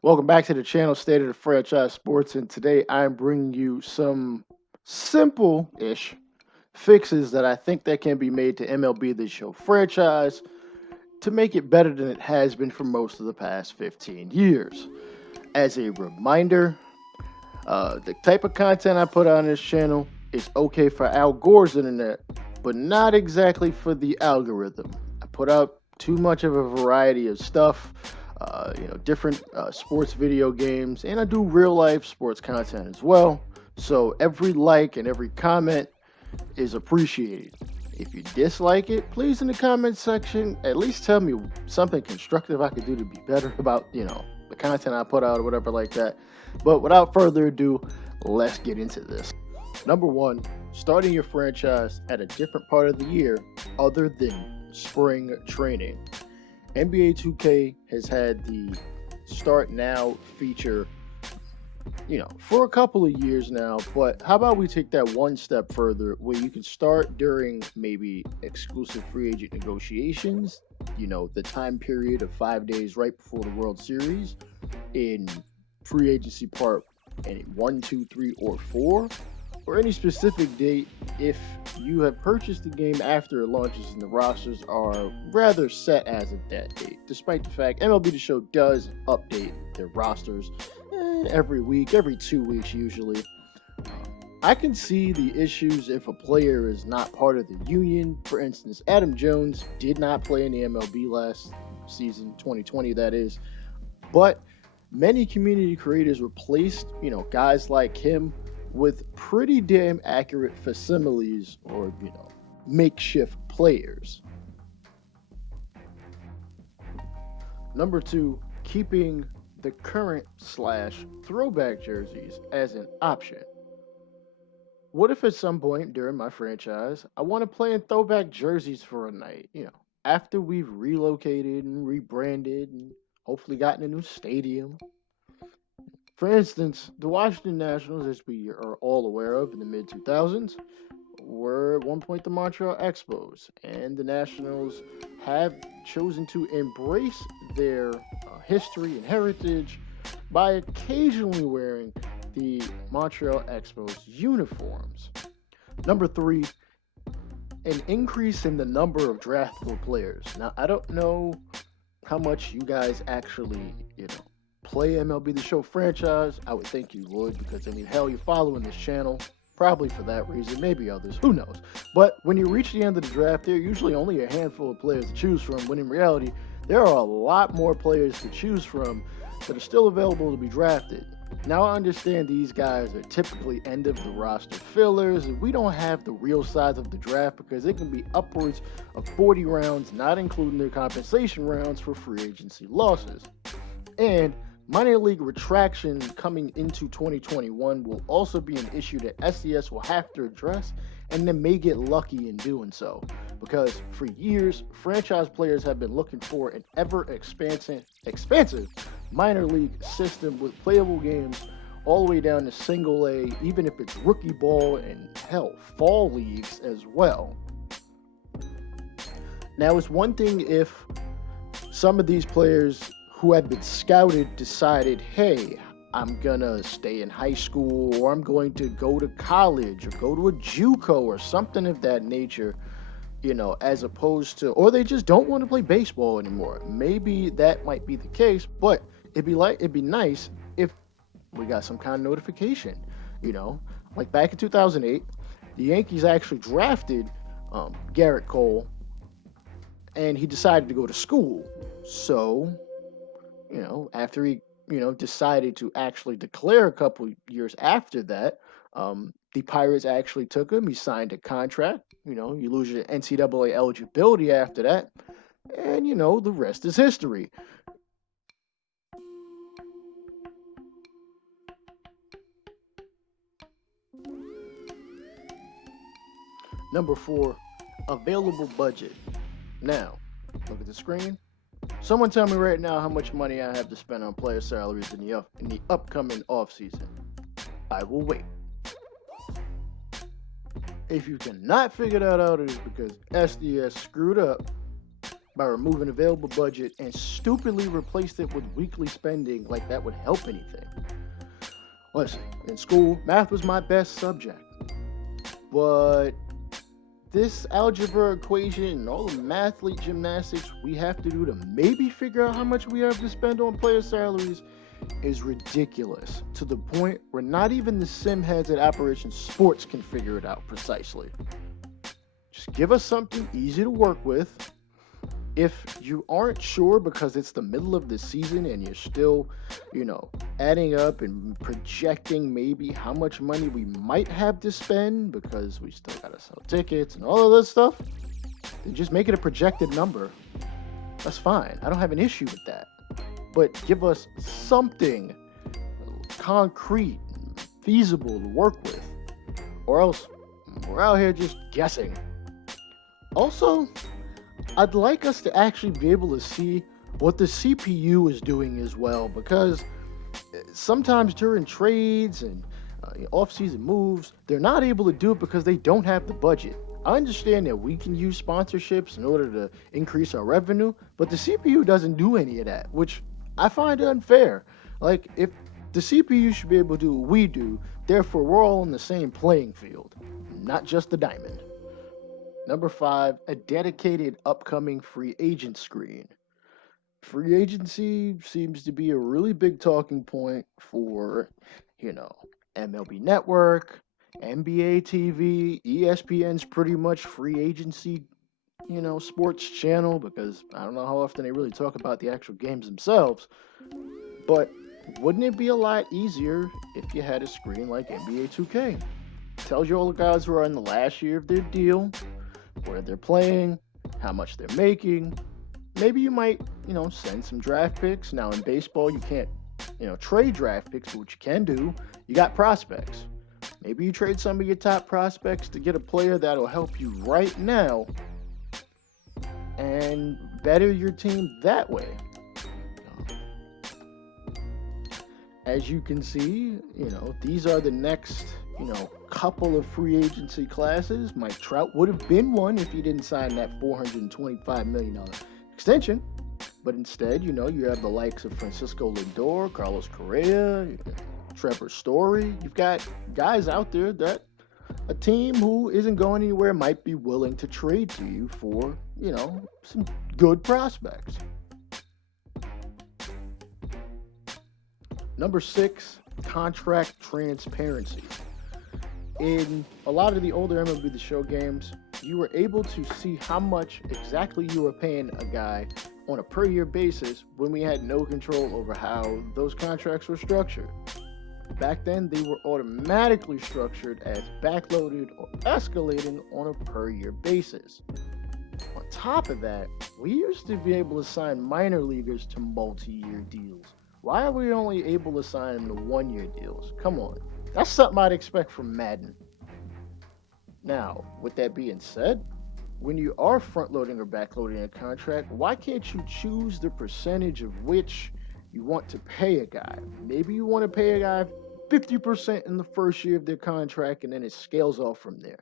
Welcome back to the channel, State of the Franchise Sports, and today I'm bringing you some simple-ish fixes that I think that can be made to MLB the Show franchise to make it better than it has been for most of the past 15 years. As a reminder, the type of content I put on this channel is okay for Al Gore's internet, but not exactly for the algorithm. I put out too much of a variety of stuff, different sports video games, and I do real life sports content as well. So every like and every comment is appreciated. If you dislike it, please in the comment section at least tell me something constructive I could do to be better about, the content I put out or whatever like that. But without further ado, let's get into this. Number one, starting your franchise at a different part of the year other than spring training. NBA 2K has had the start now feature, for a couple of years now, but how about we take that one step further where you can start during maybe exclusive free agent negotiations, the time period of 5 days right before the World Series in free agency part and 1, 2, 3, or 4, or any specific date if you have purchased the game after it launches and the rosters are rather set as of that date. Despite the fact MLB The Show does update their rosters every week, every 2 weeks usually. I can see the issues if a player is not part of the union. For instance, Adam Jones did not play in the MLB last season, 2020 that is, but many community creators replaced, guys like him with pretty damn accurate facsimiles or, makeshift players. Number two, keeping the current slash throwback jerseys as an option. What if at some point during my franchise, I want to play in throwback jerseys for a night, after we've relocated and rebranded and hopefully gotten a new stadium? For instance, the Washington Nationals, as we are all aware of in the mid 2000s, were at one point the Montreal Expos, and the Nationals have chosen to embrace their history and heritage by occasionally wearing the Montreal Expos uniforms. Number three, an increase in the number of draftable players. Now, I don't know how much you guys actually, play MLB The Show franchise. I would think you would because, hell, you're following this channel. Probably for that reason, maybe others, who knows. But when you reach the end of the draft, there are usually only a handful of players to choose from, when in reality, there are a lot more players to choose from that are still available to be drafted. Now, I understand these guys are typically end of the roster fillers, and we don't have the real size of the draft because it can be upwards of 40 rounds, not including their compensation rounds for free agency losses. And minor league retraction coming into 2021 will also be an issue that SDS will have to address, and they may get lucky in doing so. Because for years, franchise players have been looking for an ever expansive minor league system with playable games all the way down to single A, even if it's rookie ball and hell, fall leagues as well. Now, it's one thing if some of these players who had been scouted decided, hey, I'm gonna stay in high school, or I'm going to go to college, or go to a JUCO, or something of that nature, as opposed to, or they just don't want to play baseball anymore. Maybe that might be the case, but it'd be nice if we got some kind of notification, like back in 2008, the Yankees actually drafted Garrett Cole, and he decided to go to school. So, after he, decided to actually declare a couple years after that, the Pirates actually took him. He signed a contract. You lose your NCAA eligibility after that, and the rest is history. Number four, available budget. Now, look at the screen. Someone tell me right now how much money I have to spend on player salaries in the upcoming offseason. I will wait. If you cannot figure that out, it is because SDS screwed up by removing available budget and stupidly replaced it with weekly spending like that would help anything. Listen, in school, math was my best subject. But this algebra equation and all the mathlete gymnastics we have to do to maybe figure out how much we have to spend on player salaries is ridiculous, to the point where not even the sim heads at Operation Sports can figure it out precisely. Just give us something easy to work with. If you aren't sure because it's the middle of the season and you're still, adding up and projecting maybe how much money we might have to spend because we still gotta sell tickets and all of this stuff, then just make it a projected number. That's fine. I don't have an issue with that. But give us something concrete, feasible to work with, or else we're out here just guessing. Also, I'd like us to actually be able to see what the CPU is doing as well, because sometimes during trades and off-season moves, they're not able to do it because they don't have the budget. I understand that we can use sponsorships in order to increase our revenue, but the CPU doesn't do any of that, which I find unfair. Like, if the CPU should be able to do what we do, therefore we're all on the same playing field, not just the diamond. Number 5, a dedicated upcoming free agent screen. Free agency seems to be a really big talking point for, MLB Network, NBA TV, ESPN's pretty much free agency, sports channel, because I don't know how often they really talk about the actual games themselves. But wouldn't it be a lot easier if you had a screen like NBA 2K? Tells you all the guys who are in the last year of their deal, where they're playing, how much they're making. Maybe you might, send some draft picks. Now in baseball, you can't, trade draft picks, but what you can do, you got prospects. Maybe you trade some of your top prospects to get a player that'll help you right now and better your team that way. As you can see, these are the next, couple of free agency classes. Mike Trout would have been one if he didn't sign that $425 million extension. But instead, you have the likes of Francisco Lindor, Carlos Correa, Trevor Story. You've got guys out there that a team who isn't going anywhere might be willing to trade to you for, some good prospects. Number 6, contract transparency. In a lot of the older MLB the Show games, you were able to see how much exactly you were paying a guy on a per year basis when we had no control over how those contracts were structured. Back then, they were automatically structured as backloaded or escalating on a per year basis. On top of that, we used to be able to sign minor leaguers to multi-year deals. Why are we only able to sign them to 1-year deals? Come on. That's something I'd expect from Madden. Now, with that being said, when you are front-loading or back-loading a contract, why can't you choose the percentage of which you want to pay a guy? Maybe you want to pay a guy 50% in the first year of their contract, and then it scales off from there.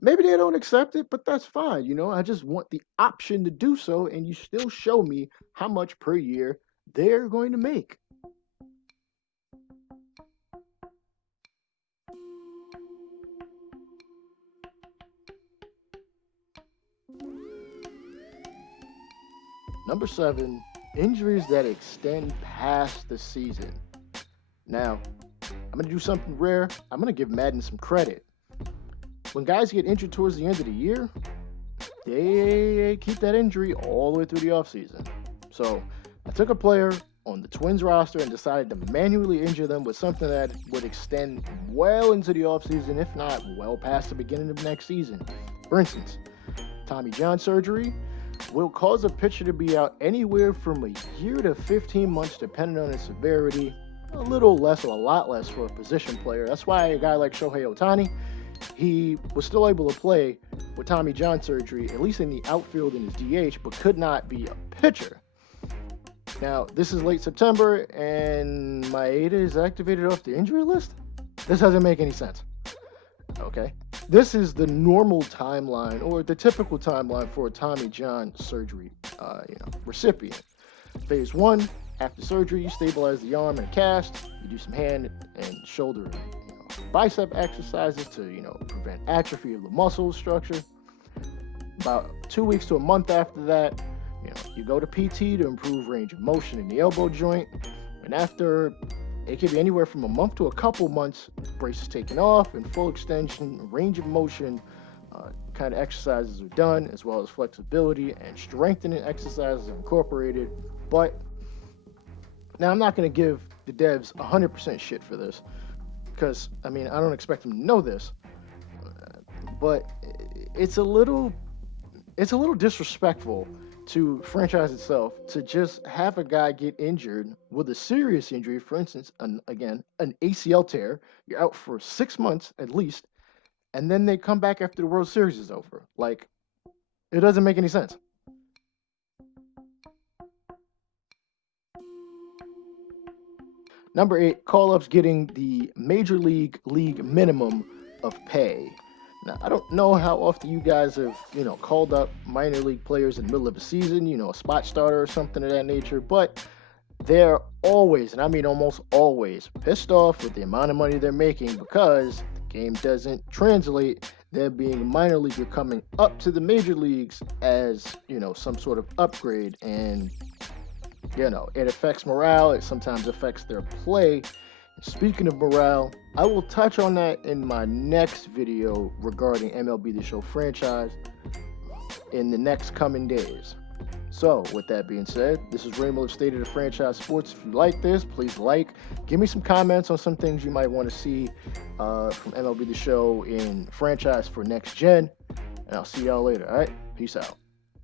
Maybe they don't accept it, but that's fine. I just want the option to do so, and you still show me how much per year they're going to make. Number 7, injuries that extend past the season. Now, I'm going to do something rare. I'm going to give Madden some credit. When guys get injured towards the end of the year, they keep that injury all the way through the offseason. So I took a player on the Twins roster and decided to manually injure them with something that would extend well into the offseason, if not well past the beginning of next season. For instance, Tommy John surgery will cause a pitcher to be out anywhere from a year to 15 months, depending on its severity. A little less or a lot less for a position player. That's why a guy like Shohei Ohtani, he was still able to play with Tommy John surgery, at least in the outfield in his DH, but could not be a pitcher. Now, this is late September, and Maeda is activated off the injury list? This doesn't make any sense. Okay. This is the normal timeline or the typical timeline for a Tommy John surgery recipient. Phase one, after surgery, you stabilize the arm and cast. You do some hand and shoulder, bicep exercises to, prevent atrophy of the muscle structure. About 2 weeks to a month after that, you go to PT to improve range of motion in the elbow joint. And after, it could be anywhere from a month to a couple months, brace is taken off and full extension, range of motion kind of exercises are done, as well as flexibility and strengthening exercises are incorporated. But now I'm not going to give the devs 100% shit for this, because I don't expect them to know this, but it's a little disrespectful to franchise itself to just have a guy get injured with a serious injury, for instance, an ACL tear. You're out for 6 months at least, and then they come back after the World Series is over. Like, it doesn't make any sense. Number 8, call-ups getting the major league minimum of pay. Now, I don't know how often you guys have, called up minor league players in the middle of a season, a spot starter or something of that nature, but they're always, and I mean almost always, pissed off with the amount of money they're making because the game doesn't translate them being a minor leaguer coming up to the major leagues as, some sort of upgrade. And it affects morale. It sometimes affects their play. Speaking of morale, I will touch on that in my next video regarding MLB the Show Franchise in the next coming days. So, with that being said, this is Rainbow State of the Franchise Sports. If you like this, please give me some comments on some things you might want to see from MLB the Show in franchise for next gen, and I'll see y'all later. All right, peace out.